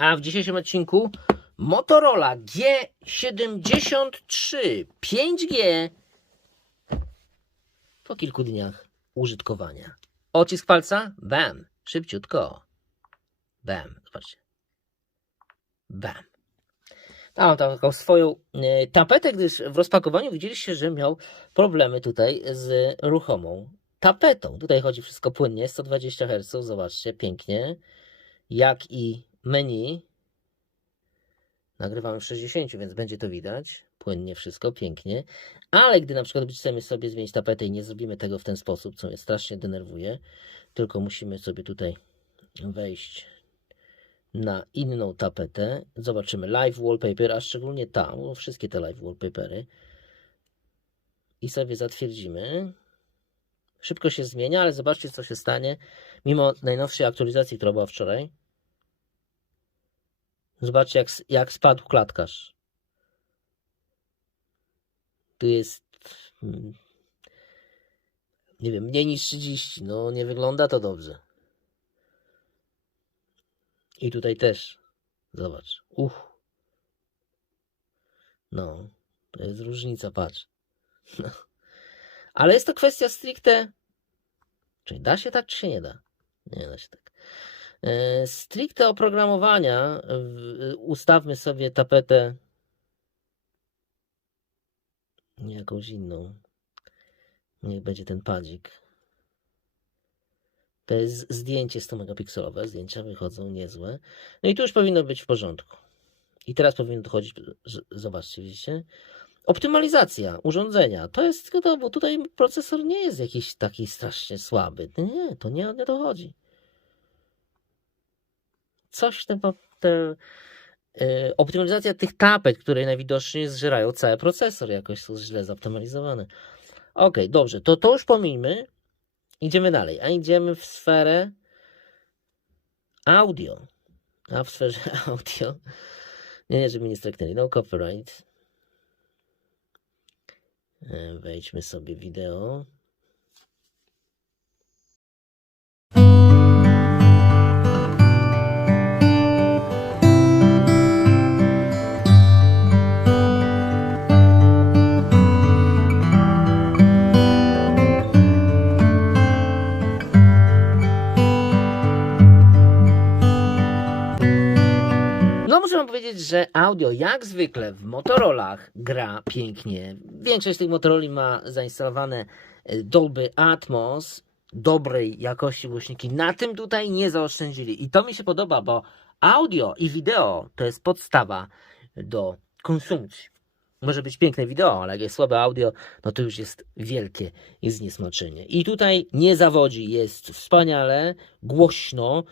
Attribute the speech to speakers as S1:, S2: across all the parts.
S1: A w dzisiejszym odcinku Motorola G73 5G po kilku dniach użytkowania. Odcisk palca? Bam. Szybciutko. Bam. Zobaczcie. Bam. Mam taką swoją e, tapetę, gdyż w rozpakowaniu widzieliście, że miał problemy tutaj z ruchomą tapetą. Tutaj chodzi wszystko płynnie, 120 Hz, zobaczcie, pięknie. Jak i menu. Nagrywamy w 60, więc będzie to widać. Płynnie wszystko, pięknie. Ale gdy na przykład chcemy sobie zmienić tapetę i nie zrobimy tego w ten sposób, co mnie strasznie denerwuje, tylko musimy sobie tutaj wejść na inną tapetę. Zobaczymy live wallpaper, a szczególnie tam, wszystkie te live wallpapery. I sobie zatwierdzimy. Szybko się zmienia, ale zobaczcie, co się stanie. Mimo najnowszej aktualizacji, która była wczoraj. Zobaczcie, jak, jak spadł klatkarz. Tu jest. mm, Nie wiem, mniej niż 30. No, nie wygląda to dobrze. I tutaj też. Zobacz. Uch. No, to jest różnica, patrz. No. Ale jest to kwestia stricte. Czyli da się tak, czy się nie da? Nie da się tak. E, Stricte oprogramowania. Ustawmy sobie tapetę jakąś inną. Niech będzie ten padzik. To jest zdjęcie 100 megapikselowe. Zdjęcia wychodzą niezłe. No i tu już powinno być w porządku. I teraz powinno dochodzić. Zobaczcie, widzicie? Optymalizacja urządzenia. To jest tylko to, bo tutaj procesor nie jest jakiś taki strasznie słaby. Nie, to nie, nie dochodzi. Coś ten, te, e, optymalizacja tych tapet, które najwidoczniej zżerają cały procesor, jakoś są źle zoptymalizowane. Ok, dobrze, to to już pomijmy. Idziemy dalej, a idziemy w sferę audio. A w sferze audio, nie, nie, żeby nie straknęli, no copyright. E, Wejdźmy sobie wideo. Muszę wam powiedzieć, że audio jak zwykle w Motorolach gra pięknie. Większość tych Motoroli ma zainstalowane e, Dolby Atmos, dobrej jakości głośniki. Na tym tutaj nie zaoszczędzili. I to mi się podoba, bo audio i wideo to jest podstawa do konsumpcji. Może być piękne wideo, ale jak jest słabe audio, no to już jest wielkie zniesmaczenie. I tutaj nie zawodzi, jest wspaniale, głośno.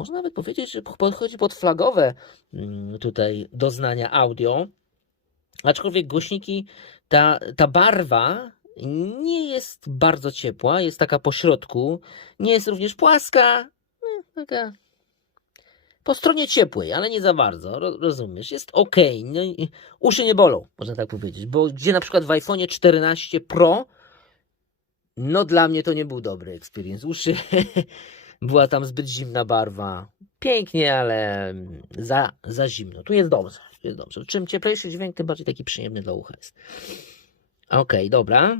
S1: Można nawet powiedzieć, że podchodzi pod flagowe mm, tutaj doznania audio. Aczkolwiek głośniki, ta, ta barwa nie jest bardzo ciepła, jest taka po środku. Nie jest również płaska, eh, taka po stronie ciepłej, ale nie za bardzo, ro, rozumiesz? Jest ok, no, uszy nie bolą, można tak powiedzieć, bo gdzie na przykład w iPhone 14 Pro, no dla mnie to nie był dobry experience. Uszy była tam zbyt zimna barwa. Pięknie, ale za, za zimno. Tu jest dobrze, tu jest dobrze. Czym cieplejszy dźwięk, tym bardziej taki przyjemny dla ucha jest. Okej, dobra.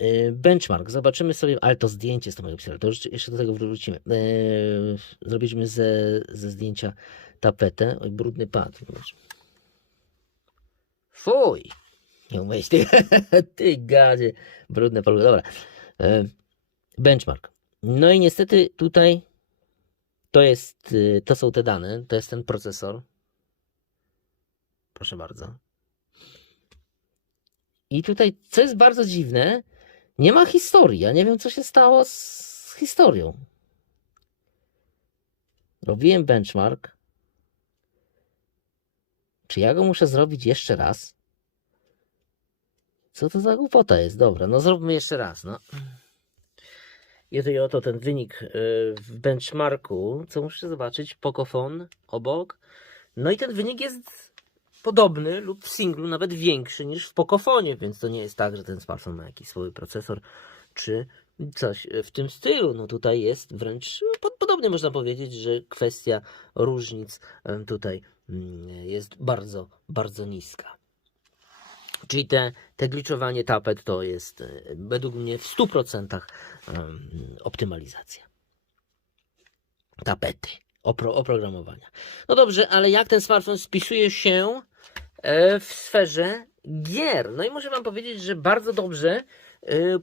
S1: Yy, Benchmark, zobaczymy sobie, ale to zdjęcie z tego pisania, to już jeszcze do tego wrócimy. Yy, Zrobiliśmy ze, ze zdjęcia tapetę. Oj, brudny pad. Fuj! Nie umyć ty, ty gadzie. Brudne paluchy, dobra. Yy, Benchmark. No i niestety tutaj to jest, y, to są te dane, to jest ten procesor. Proszę bardzo. I tutaj, co jest bardzo dziwne, nie ma historii. Ja nie wiem, co się stało z historią. Robiłem benchmark. Czy ja go muszę zrobić jeszcze raz? Co to za głupota jest? Dobra, no zróbmy jeszcze raz. No. I tutaj oto ten wynik y, w benchmarku, co muszę zobaczyć, Pocophone obok. No i ten wynik jest podobny lub w singlu nawet większy niż w Pocofonie, więc to nie jest tak, że ten smartfon ma jakiś swój procesor czy Coś w tym stylu. No tutaj jest wręcz pod- podobnie można powiedzieć, że kwestia różnic em, tutaj mm, jest bardzo, bardzo niska. Czyli te, te gliczowanie tapet to jest e, według mnie w 100% em, optymalizacja. Tapety, opro, oprogramowania. No dobrze, ale jak ten smartfon spisuje się e, w sferze gier? No i muszę Wam powiedzieć, że bardzo dobrze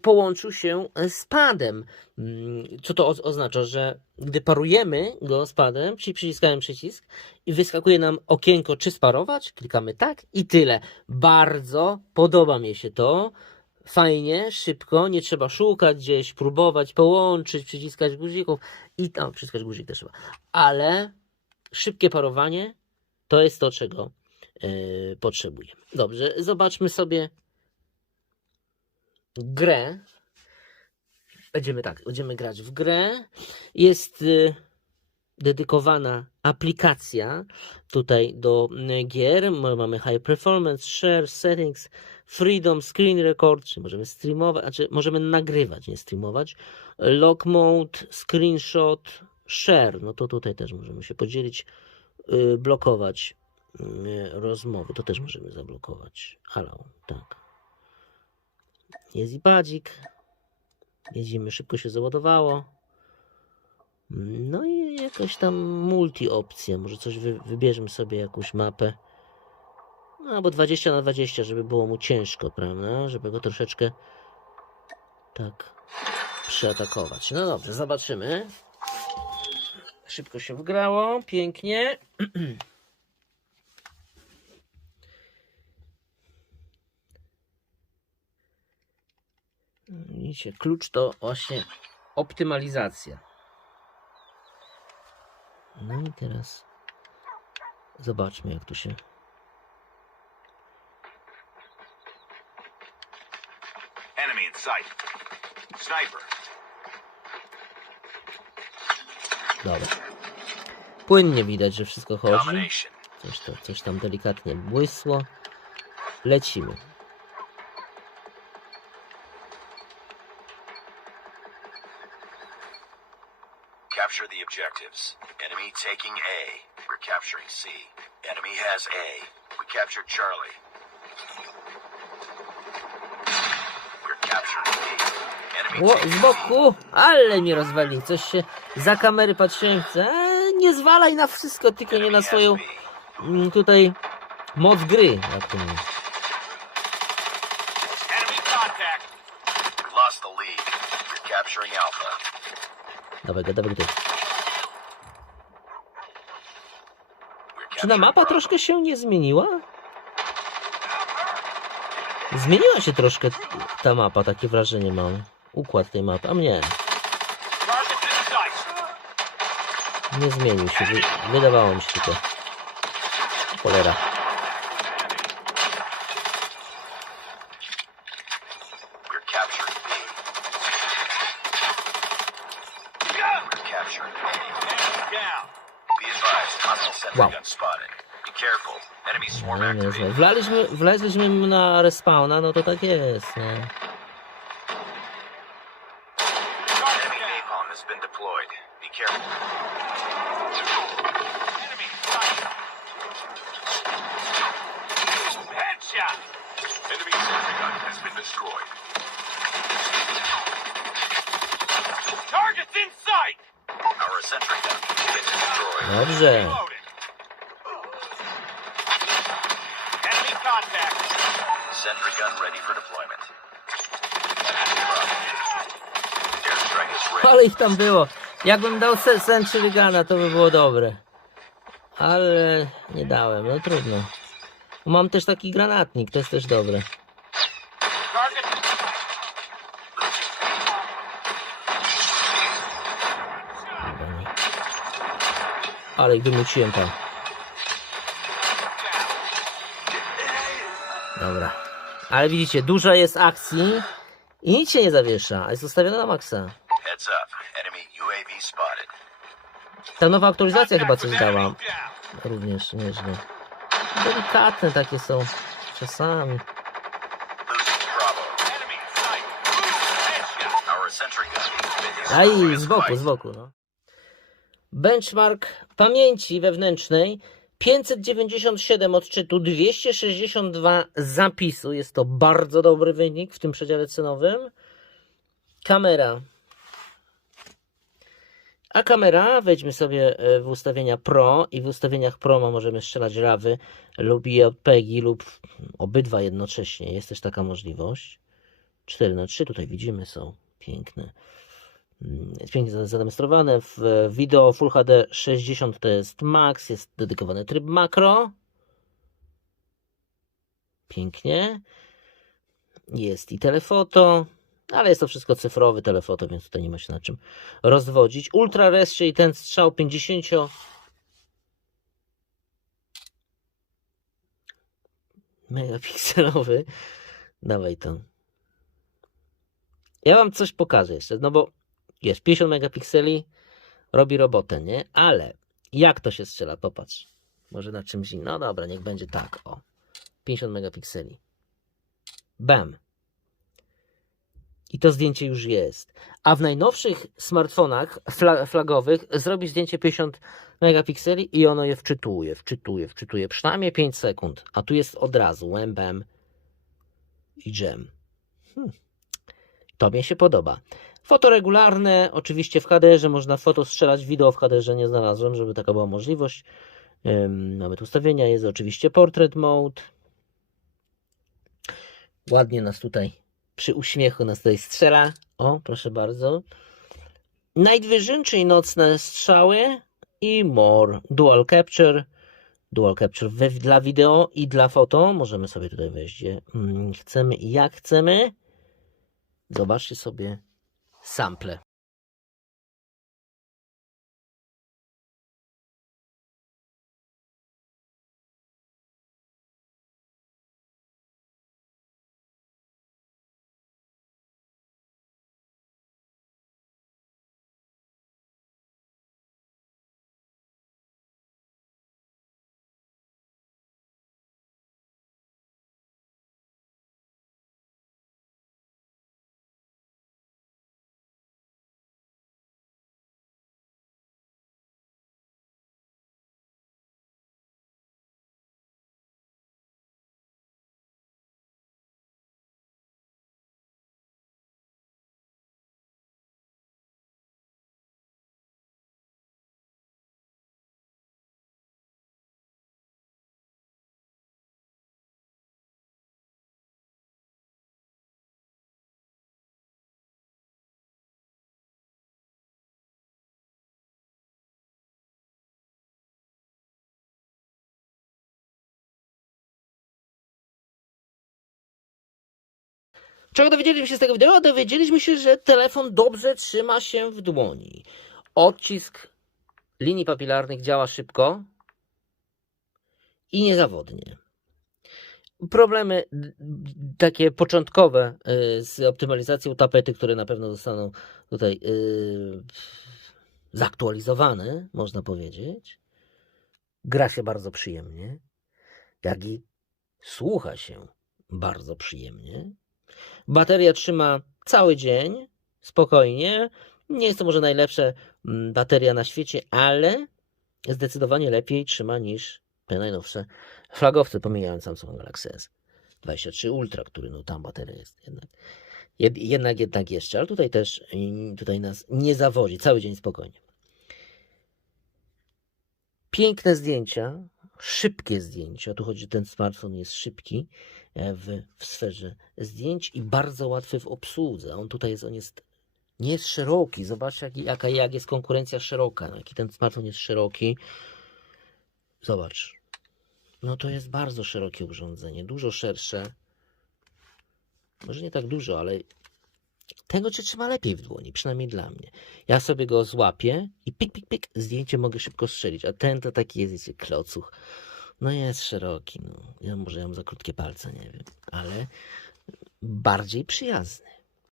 S1: połączył się z padem. Mm, Co to oznacza? Że gdy parujemy go z padem, czyli przyciskamy przycisk i wyskakuje nam okienko, czy sparować, klikamy tak i tyle. Bardzo podoba mi się to. Fajnie, szybko, nie trzeba szukać gdzieś, próbować połączyć, przyciskać guzików i tam, przyciskać guzik też trzeba. Ale szybkie parowanie to jest to, czego yy, potrzebujemy. Dobrze, zobaczmy sobie grę. Będziemy tak, będziemy grać w grę. Jest y, dedykowana aplikacja tutaj do y, gier. Mamy High Performance, Share, Settings, Freedom, Screen Record, czy możemy streamować, znaczy możemy nagrywać, nie streamować. Lock Mode, Screenshot, Share. No to tutaj też możemy się podzielić, y, blokować rozmowy. To też możemy zablokować. Halo, tak. Jest i padzik. Jedziemy, szybko się załadowało. No i jakaś tam multi opcja. Może coś wy, wybierzemy sobie jakąś mapę. No, albo 20 na 20, żeby było mu ciężko, prawda? Żeby go troszeczkę tak przeatakować. No dobrze, zobaczymy. Szybko się wgrało, pięknie. Widzicie, klucz to właśnie optymalizacja. No i teraz zobaczmy, jak tu się.
S2: Sniper.
S1: Dobra. Płynnie widać, że wszystko chodzi. Coś, to, coś tam delikatnie błysło. Lecimy.
S2: Objectives. Enemy taking A. We're capturing C. Enemy has A. We captured Charlie. We're capturing B. Enemy
S1: O,
S2: taking
S1: z boku! Ale mnie rozwali. Coś się za kamery patrzyłem. Eee, nie zwalaj na wszystko, tylko nie na swoją
S2: B.
S1: mm, tutaj moc gry. Jak to mówię. Go, dawaj go. Czy na mapa troszkę się nie zmieniła? Zmieniła się troszkę ta mapa, takie wrażenie mam. Układ tej mapy, a mnie nie zmienił się. Wy, wydawało mi się tylko. Cholera.
S2: We're capturing B. We're capturing A. Enemy down. Be advised, hostile sentry
S1: Wow.
S2: gun spotted. Be careful. Enemy swarm
S1: No, nie
S2: activated.
S1: znam. Wlaliśmy, wleźliśmy na respawna, no to tak jest, nie?
S2: Enemy napalm has been deployed. Be careful. Enemy sight. Headshot. Enemy sentry gun has been destroyed. Targets in sight. Our sentry gun has been destroyed.
S1: Dobrze.
S2: Sentry gun ready for deployment.
S1: Ale ich tam było. Jakbym dał se- Century to by było dobre. Ale nie dałem, no trudno. Mam też taki granatnik, to jest też dobre. Ale ich wymuciłem tam. Dobra. Ale widzicie, dużo jest akcji i nic się nie zawiesza, a jest ustawiona na maksa. Ta nowa aktualizacja chyba coś dała. Również nieźle. Delikatne takie są czasami.
S2: Losing Bravo. Enemy in sight. Headshot. Our sentry
S1: A i z boku, z boku, no. Benchmark pamięci wewnętrznej 597 odczytu, 262 zapisu. Jest to bardzo dobry wynik w tym przedziale cenowym. Kamera. A kamera, wejdźmy sobie e, w ustawienia Pro i w ustawieniach Pro możemy strzelać rawy lub JPEGi lub obydwa jednocześnie. Jest też taka możliwość. 4 na 3 tutaj widzimy są piękne. Pięknie zademonstrowane. W wideo Full HD 60 to jest max, jest dedykowany tryb makro. Pięknie. Jest i telefoto, ale jest to wszystko cyfrowy telefoto, więc tutaj nie ma się na czym rozwodzić. Ultra res, czyli ten strzał 50 megapikselowy. Dawaj to. Ja wam coś pokażę jeszcze, no bo wiesz, 50 megapikseli robi robotę, nie? Ale jak to się strzela? Popatrz. Może na czymś innym. No dobra, niech będzie tak, o. 50 megapikseli. Bam. I to zdjęcie już jest. A w najnowszych smartfonach fla flagowych zrobi zdjęcie 50 megapikseli i ono je wczytuje, wczytuje, wczytuje. Przynajmniej 5 sekund. A tu jest od razu. Bam i jam. Hmm. To mnie się podoba. Foto regularne, oczywiście w HDR-ze można foto strzelać, wideo w HDR-ze nie znalazłem, żeby taka była możliwość. Ym, nawet ustawienia, jest oczywiście portrait mode. Ładnie nas tutaj przy uśmiechu nas tutaj strzela. O, proszę bardzo. Night Vision, czyli nocne strzały i more. Dual Capture. Dual Capture we, dla wideo i dla foto. Możemy sobie tutaj wejść, gdzie mm, chcemy i jak chcemy. Zobaczcie sobie sample. Czego dowiedzieliśmy się z tego wideo? Dowiedzieliśmy się, że telefon dobrze trzyma się w dłoni. Odcisk linii papilarnych działa szybko i niezawodnie. Problemy takie początkowe y, z optymalizacją tapety, które na pewno zostaną tutaj y, zaktualizowane, można powiedzieć. Gra się bardzo przyjemnie, jak i słucha się bardzo przyjemnie. Bateria trzyma cały dzień, spokojnie. Nie jest to może najlepsza mm, bateria na świecie, ale zdecydowanie lepiej trzyma niż te najnowsze flagowce, pomijając Samsung Galaxy S23 Ultra, który no tam bateria jest jednak, jed, jednak, jednak jeszcze, ale tutaj też mm, tutaj nas nie zawodzi, cały dzień spokojnie. Piękne zdjęcia, szybkie zdjęcia, tu chodzi, ten smartfon jest szybki, w, w sferze zdjęć i bardzo łatwy w obsłudze. On tutaj jest, on jest, nie jest szeroki. Zobaczcie, jak, jaka jak jest konkurencja szeroka. No, jaki ten smartfon jest szeroki. Zobacz. No to jest bardzo szerokie urządzenie, dużo szersze. Może nie tak dużo, ale tego się trzyma lepiej w dłoni, przynajmniej dla mnie. Ja sobie go złapię i pik, pik, pik, zdjęcie mogę szybko strzelić, a ten to taki jest, wiecie, klocuch. No jest szeroki, no. Ja może ja mam za krótkie palce, nie wiem, ale bardziej przyjazny.